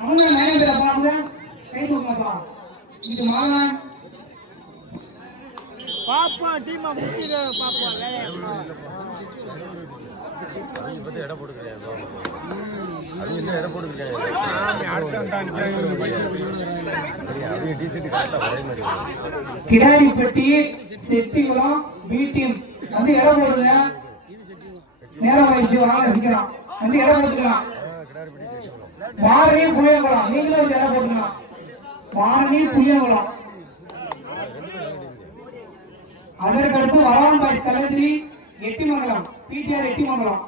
அவங்க மேனேஜரை பாருங்க கை இது மாலன் பாப்பா டீமா முடிச்சிடு பாப்பா பத்தி இடம் என்ன இடம் கிடாரிப்பட்டி செட்டிகுளம் வீட்டின் வந்து இடம் போடுங்க நேரம் ஆயிடுச்சு வாங்க சீக்கிரம் வந்து இடம் போட்டுக்கலாம் கிடாரிப்பட்டி செட்டிக்குளம் வாரணி புளியங்குளம். நீங்களும் வந்து இடம் போட்டுக்கலாம். வாரணி புளியங்குளம். அதற்கடுத்து வளவன் பாய்ஸ் கல்லூரி எட்டிமங்கலம். பிடிஆர் எட்டிமங்கலம்.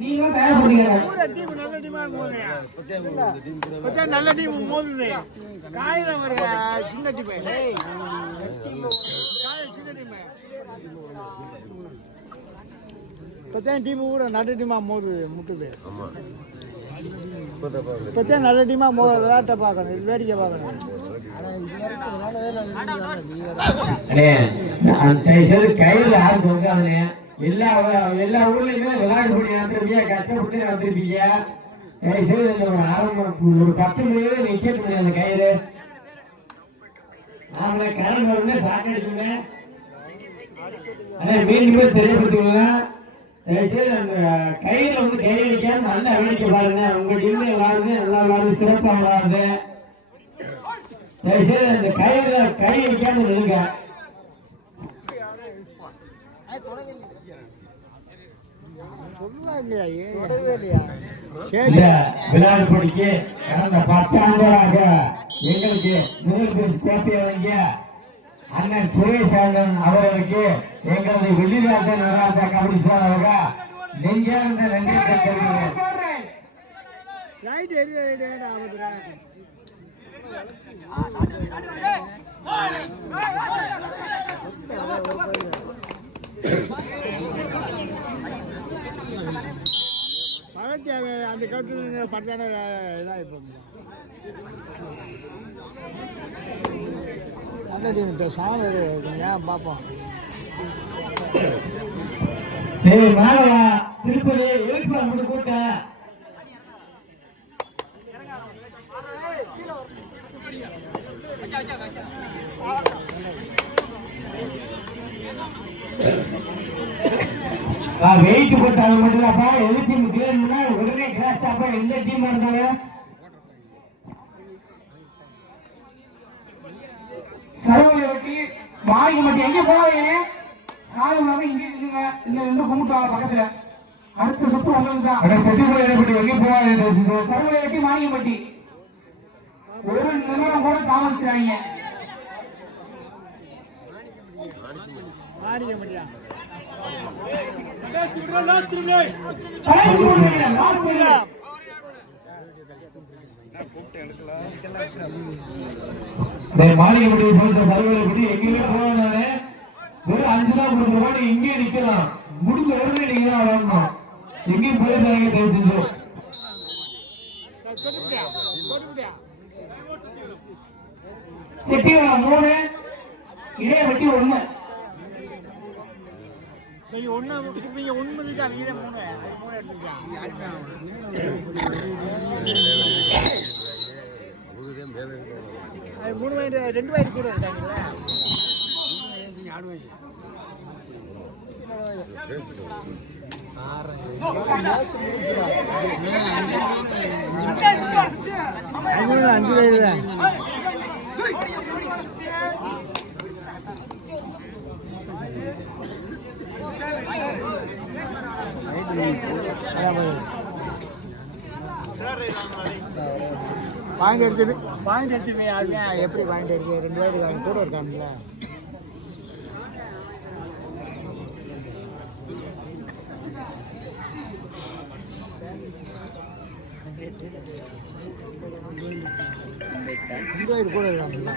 நீங்களும் தயார் நல்ல டீமா மோதுது. காயில ஒரு சின்ன டீம். காயில சின்ன டீம். பத்தாம் டீம் கூட நல்ல டீமா மோதுது முட்டுது. இப்போ நல்ல டீமா மோ விளையாட்டை பார்க்கணும் இது வேடிக்கை பார்க்கணும். கையில் யாரும் கொடுக்காதுண்ணே எல்லா எல்லா ஊர்லயுமே விளையாட்டு போட்டி நடத்துறீங்க கஷ்டப்பட்டு நடத்திருப்பீங்க. தயவுசெய்து இந்த ஒரு ஆரம்பம் ஒரு பத்து மணி வரை நிக்கெட் பண்ணி அந்த கயிறு நாமளே கரண்ட் வரும்னே சாக்கடிச்சுங்க அண்ணே மீண்டும் தெரியப்படுத்திக்கோங்க. தயவுசெய்து அந்த கையில் வந்து கை வைக்காம நல்லா அழிக்க பாருங்க. உங்க டீம் விளாடுது நல்லா விளாடுது சிறப்பாக விளாடுது தயவுசெய்து அந்த கையில கை வைக்காம நில்லுங்க விளையாட்டு கடந்த எங்களுக்கு முதல் பரிசு கோப்பையை வாங்கிய அண்ணன் சுரேஷ் அவர்களுக்கு எங்களது வெளிநாட்டு நடராஜா கபடி சார் அவர்கள் நெஞ்சார்ந்த நன்றியை தெரிவிக்கிறேன் ரைட் எரிய அந்த கட்டு பட்டான இதாக இப்போ சாமி ஏன் பார்ப்போம்? சரி திருப்பதி எழுப்பா முடி கூட்ட. வெயிட் போட்டாங்க மட்டும்தாப்பா எது டீம் கிளியர்னா உடனே கிராஸ் தாப்பா எந்த டீமா இருந்தாலும். சரவணி வெட்டி வாங்கி மட்டும். எங்க போவாங்க வந்து இங்க இருங்க. இங்க வந்து கும்பிட்டுவாங்க பக்கத்துல. அடுத்த சுத்து உங்களுக்கு தான். அட செட்டி போய் எப்படி எங்க போவாங்க சரவணி வெட்டி மானியம்பட்டி ஒரு நிமிடம் கூட தாமதிச்சிடாங்க மாறிக்க முடியா கடைசி மூணு நிமிடம், last நிமிடம். மாளிகைப்பட்டி சமைச்ச சர்வலை எங்கேயுமே போவானே வெறும் அஞ்சு தான் கொடுக்குறோம் இங்கேயே நிக்கலாம் முடிஞ்ச உடனே நீங்க தான் வரணும். எங்கேயும் போயிருந்தாங்க தயவு செஞ்சு தொட்டுப்பிட்டியா மூணு இளைய வெட்டி ஒண்ணு. நீங்க ஒண்ணு நீங்க ஒண்ணு இருக்கா நீங்க மூணு அது மூணு எடுத்துக்கிட்டா? அது மூணு வயது ரெண்டு வயது கூட இருக்காங்களா அஞ்சு வயது தான் பாயிண்ட் அடிச்சது. பாயிண்ட் அடிச்சது யாருமே எப்படி பாயிண்ட் அடிச்சு? ரெண்டு அவங்க கூட இருக்காங்கல்ல ரெண்டு பேர் கூட இருக்காங்கல்ல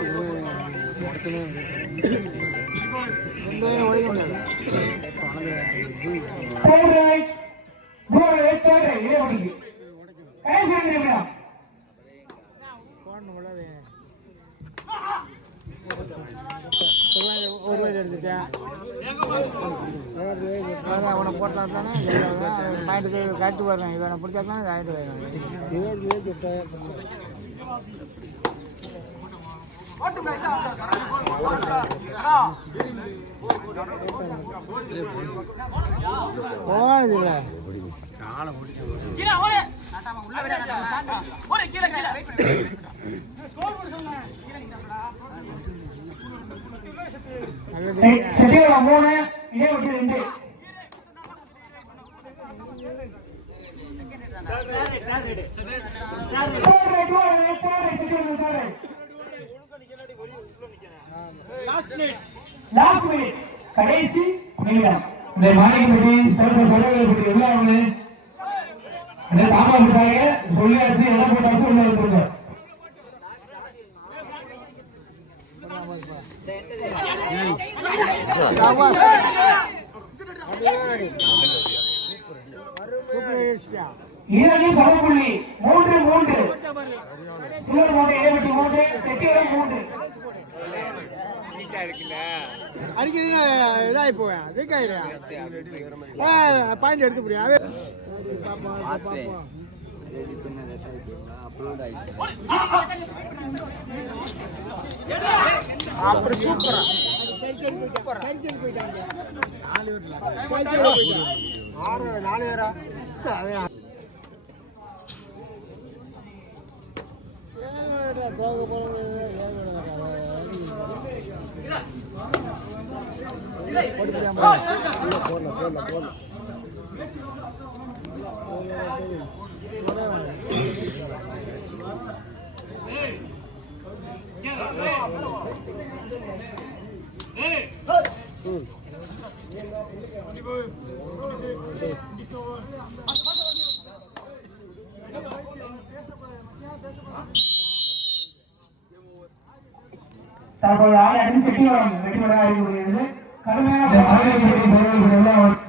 ரெண்டு பேரும் ஒழிக்க முடியாது Third ஒரு உனக்கு போட்டா தானே பாயிண்ட் போய் காட்டு வரேன் இவனை பிடிச்சா தானே காயிட்டு வரேன் சத்தியோட மூணு இதே விட்டு ரெண்டு போடுறேன் போடுறேன் போடுறேன் சத்தியோட போடுறேன் லாஸ்ட் மினிட் கடைசி நிமிடம். இந்த மாளிகைப்பட்டி சிறந்த தாமா போட்டாங்க சொல்லியாச்சு போட்டாச்சு உள்ள இருப்பாங்க இரண்டு சமப்புள்ளி மூன்று மூன்று. சிலர் மூன்று இடைவெட்டி மூன்று மூன்று. அடிக்கிறீங்க இதாகி போவேன். வீக்காயிடுவேன் பாயிண்ட் எடுத்து முடியும் அது அப்படி சூப்பரா ஆறு நாலு பேரா? போடல போடல போடல தற்போது ஆறு அடி செட்டியோட வெற்றி பெற அறிவிக்கப்படுகிறது கடுமையான